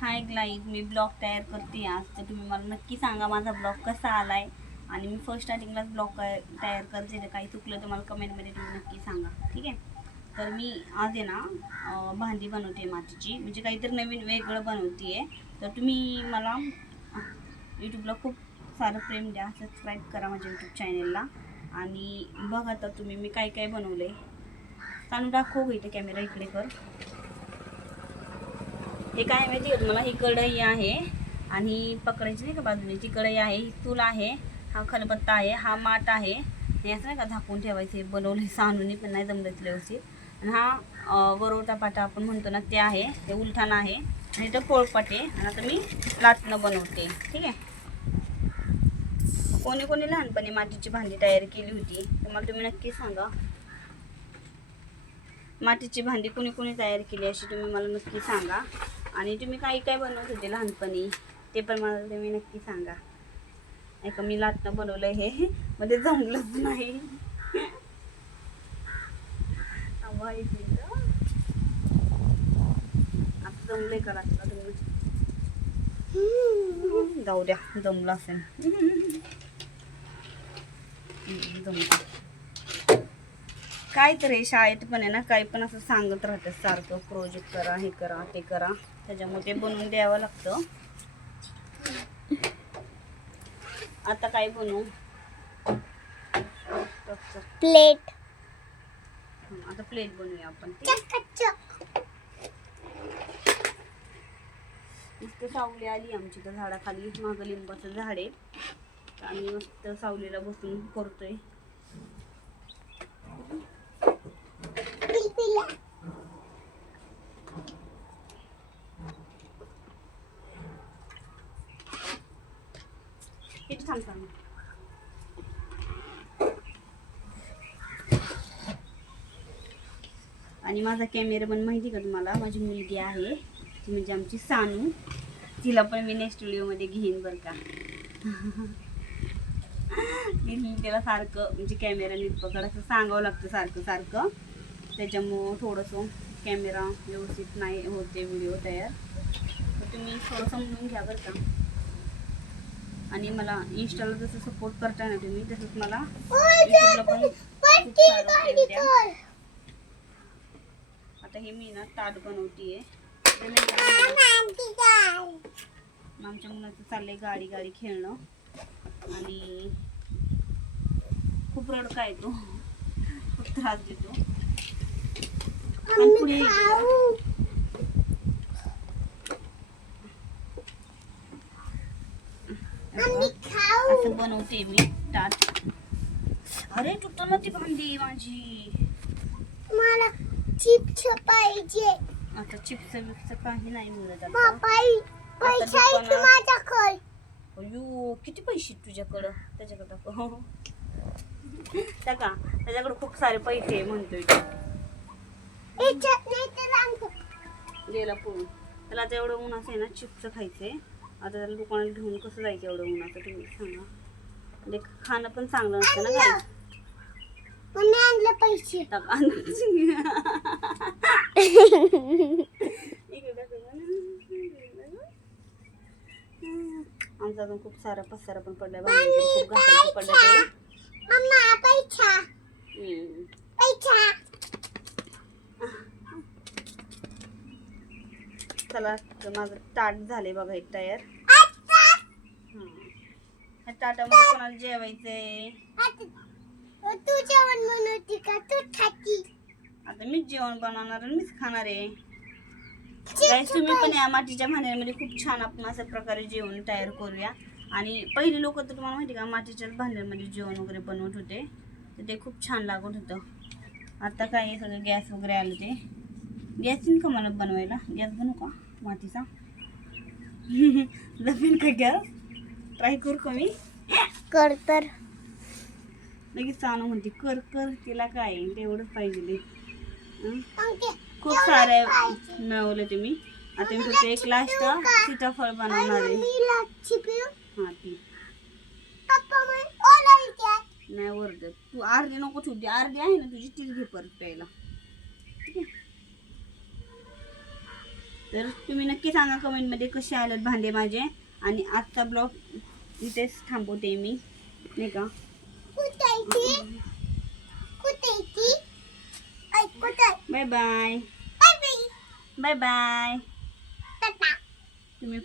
Hi guys, मी blog तयार करते आज. तर तुम्ही मला नक्की सांगा माझा ब्लॉग कसा आलाय. आणि मी फर्स्ट स्टार्टिंगलाच ब्लॉग तयार करते. तर काही चुकलं तर मला कमेंटमध्ये तुम्ही नक्की सांगा, ठीक आहे. तर मी आज आहे ना भांडी बनवते मातीची, म्हणजे काहीतरी नवीन वेगळं बनवते आहे. तर तुम्ही मला यूट्यूबला खूप सारं प्रेम द्या, सबस्क्राईब करा माझ्या यूट्यूब चॅनेलला. आणि बघा तर तुम्ही मी काय काय बनवलं आहे. चालू दाखव इथे, कॅमेरा इकडे कर. हे काय माहिती का तुम्हाला, ही कढई आहे आणि पकडायची नाही का बाजूने, ती कढई आहे, ही चूल आहे, हा खलबत्ता आहे, हा माठ आहे. हे असं नाही का झाकून ठेवायचे, बनवले सानूनी पण नाही जमलं व्यवस्थित. आणि हा वरवटा पाटा आपण म्हणतो ना ते आहे, ते उलथान आहे. आणि इथं पोळपाट आहे. आणि आता मी लाटणं बनवते, ठीक आहे. कोणी कोणी लहानपणी मातीची भांडी तयार केली होती तर मला तुम्ही नक्की सांगा. मातीची भांडी कोणी कोणी तयार केली अशी तुम्ही मला नक्की सांगा. आणि तुम्ही काही काय बनवत होते लहानपणी ते पण मला तुम्ही नक्की सांगा. ऐका, मी लाटणं बनवलं हे मध्ये जमलंच नाही. आता जमलंय का लाटणं तुम्ही? जाऊ द्या, जमलं असेल. जमलं काय तर हे शाळेत पण आहे ना, काही पण असं सांगत राहतात सारखं, प्रोजेक्ट करा, हे करा, ते करा. त्याच्यामुळे ते बनवून द्यावं लागतं. आता काय बनवू? प्लेट. आता प्लेट बनवूया आपण. मस्त सावली आली आमची तर झाडाखाली, मागं लिंबाचं झाड आहे. आम्ही मस्त सावलीला बसून करतोय. किती थांब सांग. आणि माझा कॅमेरामन माहिती का तुम्हाला, माझी मुलगी आहे ती, म्हणजे आमची सानू. तिला पण मी नेक्स्ट व्हिडिओमध्ये घेईन बरं का. तिला सारखं म्हणजे कॅमेरा नीट पकड असं सांगावं लागतं सारखं सारखं. त्याच्यामुळं थोडंसं कॅमेरा व्यवस्थित नाही होते व्हिडिओ तयार. तर तुम्ही थोडं समजून घ्या बरं का. आणि मला इंस्टाला जसं सपोर्ट करता ना तुम्ही, तसंच मला यूट्यूबला पण खूप सारं प्रेम द्या. आता हे मी ना ताट बनवतीये. आमच्या मुलाचं चाललंय गाडी गाडी खेळणं. आणि खूप रडका येतो, खूप त्रास देतो. पुढे असं बनवते मी ताट. अरे तुटलं ना ती भांडी माझी. मला चिप्स पाहिजे. आता चिप्स बिप्स काही नाही मिळत माझ्याकडे. अयो, किती पैसे तुझ्याकडं? त्याच्याकडे टाकू टाका, त्याच्याकडे खूप सारे पैसे म्हणतोय गेला पळून. त्याला आता एवढं ऊन असं आहे ना, चिप्स खायचंय. आता त्याला दुकानात घेऊन कसं जायचं एवढं उन्हाचं तुम्ही सांगा. म्हणजे खाणं पण चांगलं नसतं ना काय. आणलं पैसे टाका आमचा अजून खूप सारा पसारा पण पडलाय, खूप घासायचं पडलं चला, तर माझं ताट झालंय बघा एक तयार. ह्या ताटामध्ये कोणाला जेवायचंय? तू जेवण बनवते का तू खाती? आता मीच जेवण बनवणार आणि मीच खाणार आहे. गाईस, तुम्ही पण या मातीच्या भांड्यांमध्ये खूप छान आपण अशा प्रकारे जेवण तयार करूया. आणि पहिली लोक तर तुम्हाला माहिती का मातीच्याच भांड्यांमध्ये जेवण वगैरे बनवत होते, तर ते खूप छान लागत होतं. आता काय सगळं गॅस वगैरे आलं, ते गॅस येईन का मला बनवायला? गॅस बनवू का मातीचा? जमेल का गॅस? ट्राय करू का मी? कर तर. लगेच चालू म्हणते कर कर, तिला काय तेवढंच पाहिजे. खूप सारे मिळवले तुम्ही. आता मी फक्त एक लास्ट सीताफळ बनवणार आहे. हा ती नाही वरडत. तू अर्धी नको ठेवते, अर्धी आहे ना तुझी, तीच घे परत प्यायला. तर तुम्ही नक्की सांगा कमेंटमध्ये कसे आलेत भांडे माझे. आणि आजचा ब्लॉग इथेच थांबवते मी, नाही का. Bye bye. Bye bye. तुम्ही